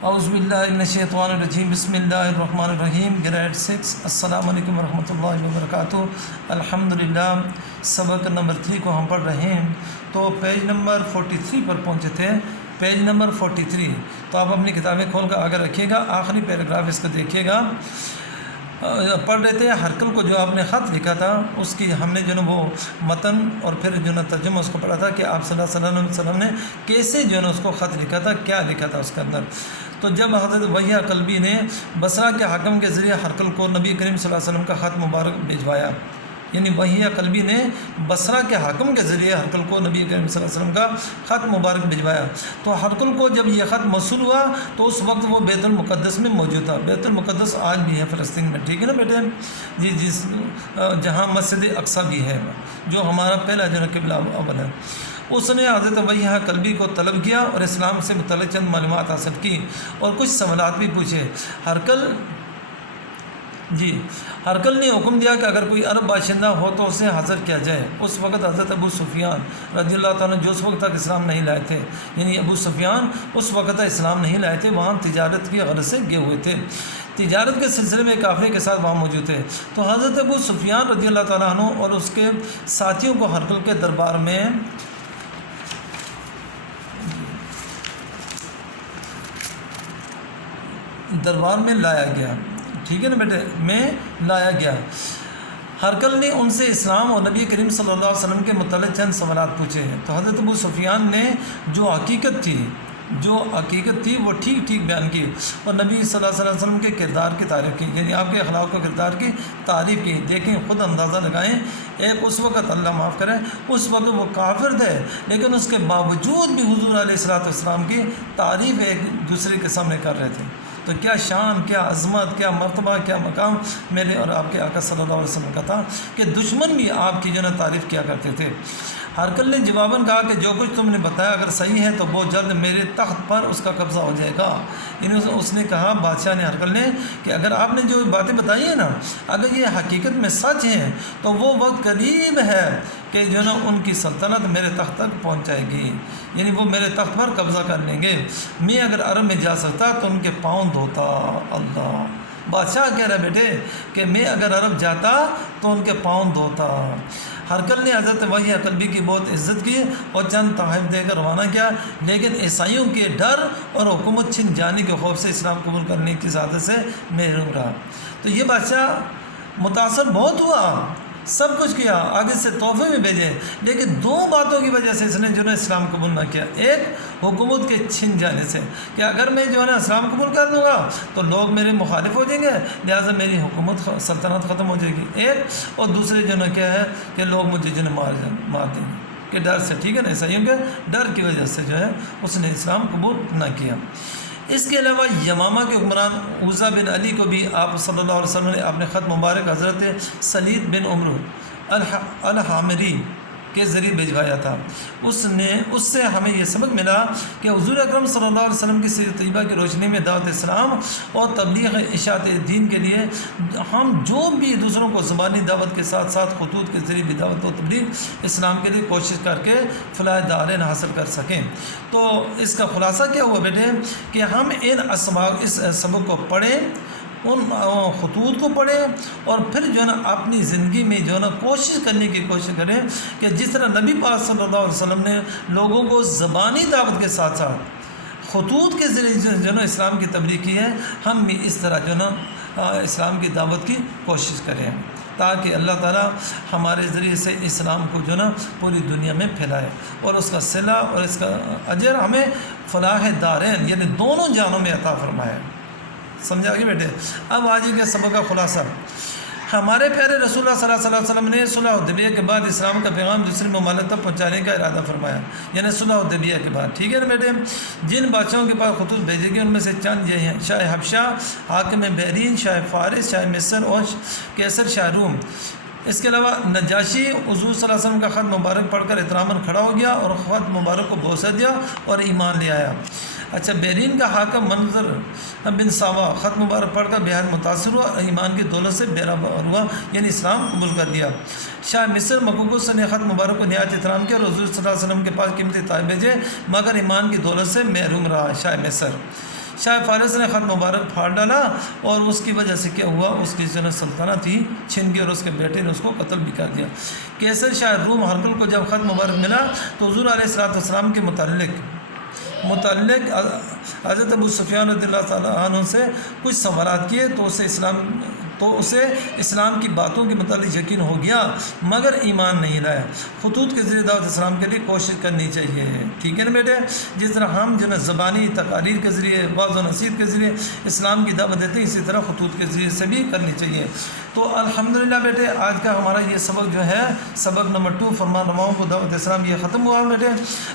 اعوذ باللہ من الشیطان الرجیم، بسم اللہ الرحمن الرحیم۔ گریڈ 6۔ السلام علیکم ورحمۃ اللہ وبرکاتہ۔ الحمدللہ سبق نمبر 3 کو ہم پڑھ رہے ہیں، تو پیج نمبر 43 پر پہنچے تھے۔ پیج نمبر 43، تو آپ اپنی کتابیں کھول کر آگے رکھیے گا، آخری پیراگراف اس کو دیکھیے گا۔ پڑھ رہے تھے ہرکل کو جو آپ نے خط لکھا تھا، اس کی ہم نے جو نا وہ متن اور پھر جو نا ترجمہ اس کو پڑھا تھا کہ آپ صلی اللہ علیہ وسلم نے کیسے جو نا اس کو خط لکھا تھا، کیا لکھا تھا اس کے اندر۔ تو جب حضرت وحیہ قلبی نے بصرہ کے حاکم کے ذریعے ہرکل کو نبی کریم صلی اللہ علیہ وسلم کا خط مبارک بھجوایا، یعنی وحیہ قلبی نے بصرہ کے حاکم کے ذریعے ہرکل کو نبی کریم صلی اللہ علیہ وسلم کا خط مبارک بھجوایا، تو ہرکل کو جب یہ خط موصول ہوا تو اس وقت وہ بیت المقدس میں موجود تھا۔ بیت المقدس آج بھی ہے فلسطین میں، ٹھیک ہے نا بیٹے جی، جہاں مسجد اقصی بھی ہے، جو ہمارا پہلا جو قبلہ اول ہے۔ اس نے حضرت وحیہ قلبی کو طلب کیا اور اسلام سے متعلق چند معلومات حاصل کی اور کچھ سوالات بھی پوچھے۔ ہرکل نے حکم دیا کہ اگر کوئی عرب باشندہ ہو تو اسے حاضر کیا جائے۔ اس وقت حضرت ابو سفیان رضی اللہ تعالیٰ جو اس وقت تک اسلام نہیں لائے تھے، یعنی ابو سفیان اس وقت تک اسلام نہیں لائے تھے، وہاں تجارت کی غرض سے گئے ہوئے تھے، تجارت کے سلسلے میں قافلے کے ساتھ وہاں موجود تھے۔ تو حضرت ابو سفیان رضی اللہ تعالیٰ عنہ اور اس کے ساتھیوں کو ہرکل کے دربار میں لایا گیا، ٹھیک ہے نا بیٹے، لایا گیا۔ ہرکل نے ان سے اسلام اور نبی کریم صلی اللہ علیہ وسلم کے متعلق چند سوالات پوچھے ہیں۔ تو حضرت ابو سفیان نے جو حقیقت تھی وہ ٹھیک بیان کی اور نبی صلی اللہ علیہ وسلم کے کردار کی تعریف کی، یعنی آپ کے اخلاق و کردار کی تعریف کی۔ دیکھیں، خود اندازہ لگائیں، ایک اس وقت اللہ معاف کرے، اس وقت وہ کافر تھے، لیکن اس کے باوجود بھی حضور علیہ السلام کی تعریف ایک دوسرے کے سامنے کر رہے تھے۔ تو کیا شان، کیا عظمت، کیا مرتبہ، کیا مقام میرے اور آپ کے آقا صلی اللہ علیہ وسلم کا تھا کہ دشمن بھی آپ کی جو نا تعریف کیا کرتے تھے۔ ہرکل نے جواباً کہا کہ جو کچھ تم نے بتایا اگر صحیح ہے تو بہت جلد میرے تخت پر اس کا قبضہ ہو جائے گا۔ یعنی اس نے کہا، بادشاہ نے ہرکل نے، کہ اگر آپ نے جو باتیں بتائی ہیں نا، اگر یہ حقیقت میں سچ ہیں تو وہ وقت قریب ہے کہ جو نا ان کی سلطنت میرے تخت تک پہنچ جائے گی، یعنی وہ میرے تخت پر قبضہ کر لیں گے۔ میں اگر عرب میں جا سکتا تو ان کے پاؤں دھوتا۔ اللہ، بادشاہ کہہ رہا ہے بیٹے کہ میں اگر عرب جاتا تو ان کے پاؤں دھوتا۔ ہرکل نے حضرت وحیہ قلبی کی بہت عزت کی اور چند تحائف دے کر روانہ کیا، لیکن عیسائیوں کے ڈر اور حکومت چھن جانے کے خوف سے اسلام قبول کرنے کی سعادت سے محروم رہا۔ تو یہ بادشاہ متاثر بہت ہوا، سب کچھ کیا، آگے سے تحفے بھی بھیجے، لیکن دو باتوں کی وجہ سے اس نے جو ہے اسلام قبول نہ کیا۔ ایک، حکومت کے چھن جانے سے، کہ اگر میں جو ہے نا اسلام قبول کر دوں گا تو لوگ میرے مخالف ہو جائیں گے، لہٰذا میری حکومت سلطنت ختم ہو جائے گی، ایک۔ اور دوسرے جو ہے کیا ہے کہ لوگ مجھے جو ہے مار دیں گے، کہ ڈر سے، ٹھیک ہے نا، عیسائیوں کے ڈر کی وجہ سے جو ہے اس نے اسلام قبول نہ کیا۔ اس کے علاوہ یمامہ کے حکمران عوذہ بن علی کو بھی آپ صلی اللہ علیہ وسلم نے اپنے خط مبارک حضرت سلید بن عمر الحامری کے ذریعے بھجوایا تھا۔ اس سے ہمیں یہ سبق ملا کہ حضور اکرم صلی اللہ علیہ وسلم کی سیرت طیبہ کی روشنی میں دعوت اسلام اور تبلیغ اشاعت دین کے لیے ہم جو بھی دوسروں کو زبانی دعوت کے ساتھ ساتھ خطوط کے ذریعے بھی دعوت و تبلیغ اسلام کے لیے کوشش کر کے فلاح دارین حاصل کر سکیں۔ تو اس کا خلاصہ کیا ہوا بیٹے کہ ہم اس سبق کو پڑھیں، ان خطوط کو پڑھیں، اور پھر جو ہے نا اپنی زندگی میں جو ہے نا کوشش کریں کہ جس طرح نبی پاک صلی اللہ علیہ وسلم نے لوگوں کو زبانی دعوت کے ساتھ ساتھ خطوط کے ذریعے جو ہے نا اسلام کی تبلیغ کی ہے، ہم بھی اس طرح جو ہے نا اسلام کی دعوت کی کوشش کریں، تاکہ اللہ تعالیٰ ہمارے ذریعے سے اسلام کو جو ہے نا پوری دنیا میں پھیلائے اور اس کا صلہ اور اس کا اجر ہمیں فلاح دارین یعنی دونوں جہانوں میں عطا فرمائے۔ سمجھا گیا بیٹے؟ اب آج کے سبق کا خلاصہ، ہمارے پیارے رسول اللہ صلی اللہ علیہ وسلم نے صلح حدیبیہ کے بعد اسلام کا پیغام دوسری ممالک تک پہنچانے کا ارادہ فرمایا، یعنی صلح حدیبیہ کے بعد، ٹھیک ہے نا بیٹے؟ جن بادشاہوں کے پاس خطوط بھیجے گئے ان میں سے چند یہ ہیں: شاہ حبشہ، حاکم بحرین، شاہ فارس، شاہ مصر اور کیسر شاہ روم۔ اس کے علاوہ نجاشی حضور صلی اللہ علیہ وسلم کا خط مبارک پڑھ کر احتراماً کھڑا ہو گیا اور خط مبارک کو بوسہ دیا اور ایمان لے آیا۔ اچھا، بحرین کا حاکم منظر بن ساوا خط مبارک پڑھ کر بہت متاثر ہوا، ایمان کی دولت سے بیرابر ہوا، یعنی اسلام قبول کر دیا۔ شاہ مصر مقوقس نے خط مبارک کو نہایت احترام کیا اور حضور صلی اللہ علیہ وسلم کے پاس قیمتی تحائف بھیجے، مگر ایمان کی دولت سے محروم رہا شاہ مصر۔ شاہ فارس نے خط مبارک پھاڑ ڈالا اور اس کی وجہ سے کیا ہوا، اس کی جو سلطنت تھی چھن گئی اور اس کے بیٹے نے اس کو قتل بھی کر دیا۔ کیسر شاہ روم ہرقل کو جب خط مبارک ملا تو حضور علیہ السلام کے متعلق حضرت ابو سفیان رضی اللہ تعالیٰ عنہ سے کچھ سوالات کیے تو اسے اسلام کی باتوں کے متعلق یقین ہو گیا مگر ایمان نہیں لایا۔ خطوط کے ذریعے دعوت اسلام کے لیے کوشش کرنی چاہیے، ٹھیک ہے نا بیٹے؟ جس طرح ہم جو ہے زبانی تقاریر کے ذریعے، واعظ و نصیحت کے ذریعے اسلام کی دعوت دیتے ہیں، اسی طرح خطوط کے ذریعے سے بھی کرنی چاہیے۔ تو الحمدللہ بیٹے آج کا ہمارا یہ سبق جو ہے سبق نمبر 2 فرمان رواؤں کو دعوت اسلام یہ ختم ہوا بیٹے۔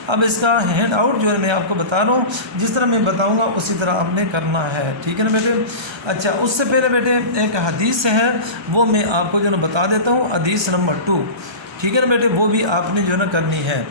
اب اس کا ہینڈ آؤٹ جو ہے میں آپ کو بتا رہا ہوں، جس طرح میں بتاؤں گا اسی طرح آپ نے کرنا ہے، ٹھیک ہے نا بیٹے؟ اچھا اس سے پہلے بیٹے ایک حدیث ہے وہ میں آپ کو جو ہے نا بتا دیتا ہوں، حدیث نمبر 2، ٹھیک ہے نا بیٹے؟ وہ بھی آپ نے جو ہے نا کرنی ہے۔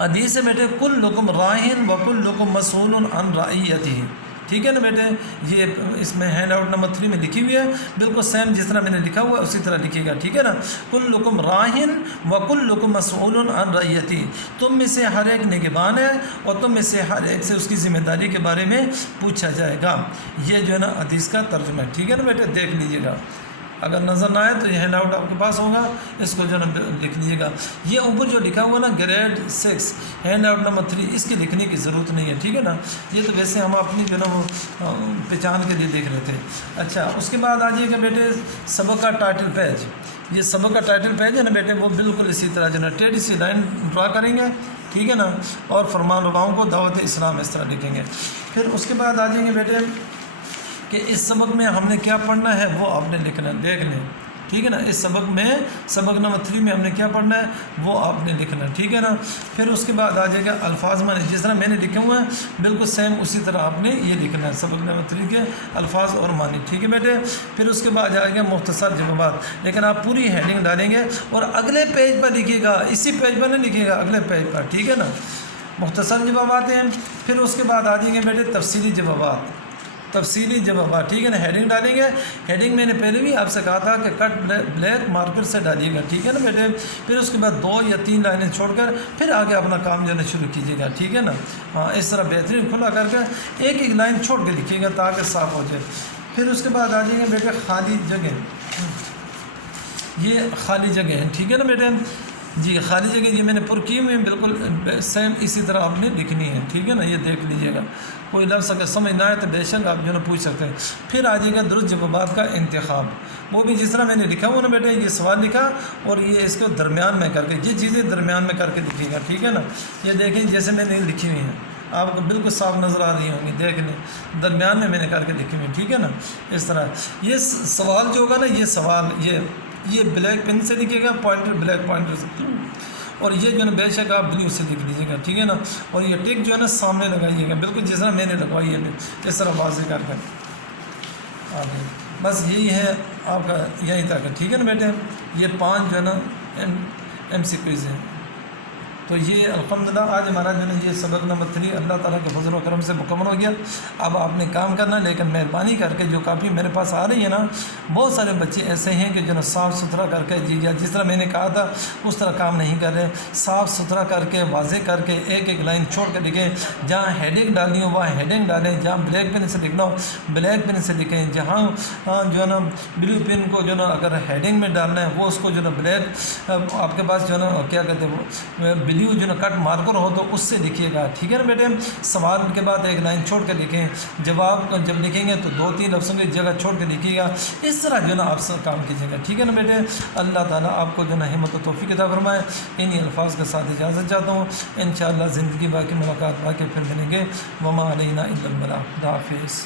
حدیث ہے بیٹے کلکم راعٍ وکلکم مسئول عن رعیتہ، ٹھیک ہے نا بیٹے؟ یہ اس میں ہینڈ آؤٹ نمبر 3 میں لکھی ہوئی ہے، بالکل سیم جس طرح میں نے لکھا ہوا ہے اسی طرح لکھیے گا، ٹھیک ہے نا؟ کلکم راعٍ وکلکم مسئول عن رعیتہ، تم میں سے ہر ایک نگہبان ہے اور تم میں سے ہر ایک سے اس کی ذمہ داری کے بارے میں پوچھا جائے گا۔ یہ جو ہے نا حدیث کا ترجمہ ہے، ٹھیک ہے نا بیٹے؟ دیکھ لیجیے گا، اگر نظر نہ آئے تو یہ ہینڈ آؤٹ آپ کے پاس ہوگا، اس کو جو ہے نا لکھ لیجیے گا۔ یہ اوپر جو لکھا ہوا نا گریڈ 6 ہینڈ آؤٹ نمبر 3 اس کی لکھنے کی ضرورت نہیں ہے، ٹھیک ہے نا؟ یہ تو ویسے ہم اپنی جو ہے نا وہ پہچان کے لیے دیکھ رہے تھے۔ اچھا اس کے بعد آ جائیے گا بیٹے سبق کا ٹائٹل پیج، یہ سبق کا ٹائٹل پیج ہے نا بیٹے، وہ بالکل اسی طرح جو ہے نا ٹیڑھی سی لائن ڈرا کریں گے، ٹھیک ہے نا؟ اور فرمان رواؤں کو دعوت اسلام اس طرح لکھیں گے۔ پھر اس کے بعد آ جائیں گے بیٹے کہ اس سبق میں ہم نے کیا پڑھنا ہے وہ آپ نے لکھنا ہے، دیکھ لیں، ٹھیک ہے نا؟ اس سبق میں سبق نمبر 3 میں ہم نے کیا پڑھنا ہے وہ آپ نے لکھنا ہے، ٹھیک ہے نا؟ پھر اس کے بعد آ جائے گا الفاظ معنی، جس طرح میں نے لکھے ہوئے ہیں بالکل سیم اسی طرح آپ نے یہ لکھنا ہے، سبق نمبر 3 کے الفاظ اور معنی، ٹھیک ہے بیٹے؟ پھر اس کے بعد آئے گا مختصر جوابات، لیکن آپ پوری ہیڈنگ ڈالیں گے اور اگلے پیج پر لکھیے گا، اسی پیج پر نہیں لکھیے گا، اگلے پیج پر، ٹھیک ہے نا؟ مختصر جوابات ہیں۔ پھر اس کے بعد آ جائیں گے بیٹے تفصیلی جوابات، ٹھیک ہے نا؟ ہیڈنگ ڈالیں گے، ہیڈنگ میں نے پہلے بھی آپ سے کہا تھا کہ کٹ بلیک مارکر سے ڈالیے گا، ٹھیک ہے نا بیٹے؟ پھر اس کے بعد 2 یا 3 لائنیں چھوڑ کر پھر آگے اپنا کام جو ہے شروع کیجیے گا، ٹھیک ہے نا؟ ہاں اس طرح بہترین کھلا کر کے ایک لائن چھوڑ کے لکھیے گا تاکہ صاف ہو جائے۔ پھر اس کے بعد آ جائیں گے بیٹے خالی جگہ، یہ خالی جگہ ہے، ٹھیک ہے نا بیٹے؟ جی خالی جگہ یہ میں نے پر کی ہوئی ہیں، بالکل سیم اسی طرح آپ نے لکھنی ہے، ٹھیک ہے نا؟ یہ دیکھ لیجیے گا، کوئی لفظ اگر سمجھ نہ آئے تو بے شک آپ جو ہے نا پوچھ سکتے ہیں۔ پھر آ جائے گا درست جوابات کا انتخاب، وہ بھی جس طرح میں نے لکھا ہوا نا بیٹے، یہ سوال لکھا اور یہ اس کو درمیان میں کر کے یہ چیزیں درمیان میں کر کے لکھیے گا، ٹھیک ہے نا؟ یہ دیکھیں جیسے میں نے لکھی ہوئی ہیں آپ کو بالکل صاف نظر آ رہی ہوں گی، دیکھ لیں درمیان میں نے کر کے لکھی ہوئی، ٹھیک ہے نا؟ اس طرح یہ سوال جو ہوگا نا، یہ سوال یہ بلیک پین سے لکھیے گا، پوائنٹر بلیک پوائنٹر سے، اور یہ جو ہے نا بے شک آپ بلیو سے لکھ لیجیے گا، ٹھیک ہے نا؟ اور یہ ٹک جو ہے نا سامنے لگائیے گا، بالکل جس طرح میں نے لگوائی ہے اس طرح واضح کر آگے۔ بس یہی ہے آپ کا یہی تک ہے، ٹھیک ہے نا بیٹے؟ یہ 5 جو ہے نا MCQs ہیں۔ تو یہ الحمدللہ آج ہمارا جو ہے یہ سبق نمبر 3 اللہ تعالیٰ کے فضل و کرم سے مکمل ہو گیا۔ اب آپ نے کام کرنا، لیکن مہربانی کر کے جو کاپی میرے پاس آ رہی ہے نا، بہت سارے بچے ایسے ہیں کہ جو نا صاف ستھرا کر کے جس طرح میں نے کہا تھا اس طرح کام نہیں کر رہے، صاف ستھرا کر کے واضح کر کے ایک لائن چھوڑ کے لکھیں، جہاں ہیڈنگ ڈالنی ہو وہاں ہیڈنگ ڈالیں، جہاں بلیک پین سے لکھنا ہو بلیک پین سے لکھیں، جہاں جو ہے نا بلیو پین کو جو ہے نا اگر ہیڈنگ میں ڈالنا ہے وہ اس کو جو ہے نا بلیک آپ کے پاس جو ہے نا کیا کہتے ہیں وہ بلیو جو ہے نا کٹ مارکر ہو تو اس سے لکھیے گا، ٹھیک ہے نا بیٹے؟ سوال کے بعد ایک لائن چھوڑ کے لکھیں، جواب جب لکھیں گے تو 2-3 لفظوں کی جگہ چھوڑ کے لکھیے گا، اس طرح جو ہے نا آپ سے کام کیجیے گا، ٹھیک ہے نا بیٹے؟ اللہ تعالیٰ آپ کو جو ہے نا ہمت و توفیق عطا فرمائے۔ انہی الفاظ کے ساتھ اجازت چاہتا ہوں، انشاءاللہ زندگی باقی ملاقات باقی پھر ملیں گے۔ وما علینا الا البلاغ۔ خدا حافظ۔